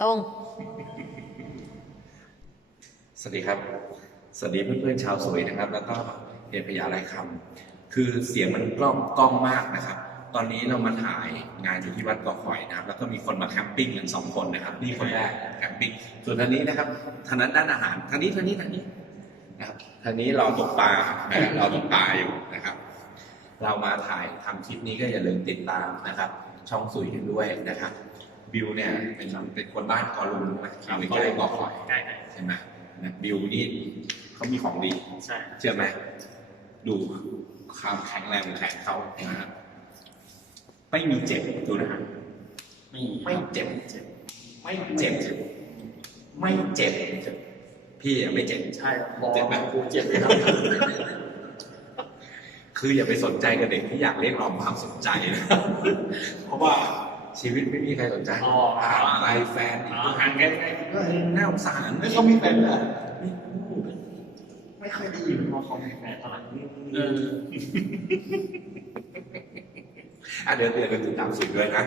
ตรงสวัสดีครับ สวัสดีเพื่อนๆชาวสวยนะครับ แล้วก็เรียพยาไรคำคือเสียงมันกล้องกล้องมากนะครับ ตอนนี้เรามาถ่ายงานอยู่ที่วัดเกาะข่อยนะครับ แล้วก็มีคนมาแคมปิ้งกันสองคนนะครับ นี่คนแรกแคมปิ้ง ส่วนทางนี้นะครับทางนั้นด้านอาหารทางนี้ทางนี้ทางนี้นะครับทางนี้รอตกปลานะครับรอตกปลาอยู่นะครับ เรามาถ่ายทำคลิปนี้ก็อย่าลืมติดตามนะครับ ช่องสุยกันด้วยนะครับ บิวเนี่ยเป็นเป็นคนบ้านกอลุงนะอยู่ใกล้ๆเกาะข่อยใกล้ใช่ไหมนะบิวนี่เขามีของดีๆใช่เชื่อไหมดูความแข็งแรงของแขนเขานะครับไม่มีเจ็บดูนะฮะไม่ไม่เจ็บ ไม่เจ็บ ไม่เจ็บ พี่อะไม่เจ็บใช่พอเจ็บไหมกูเจ็บเลยครับคืออย่าไปสนใจกับเด็กที่อยากเรียกร้องความสนใจนะเพราะว่า ชีวิตไม่มีใครสนใจอ๋อหาอะไรแฟนอ๋อห่างกันไงเฮ้ยน่าสงสารไม่เขามีแฟนเหรอไม่ไม่เคยได้ยินว่าเขามีแฟนอะไรเออ อะเดี๋ยวเดี๋ยวเดี๋ยวติดตามสุดด้วยนะ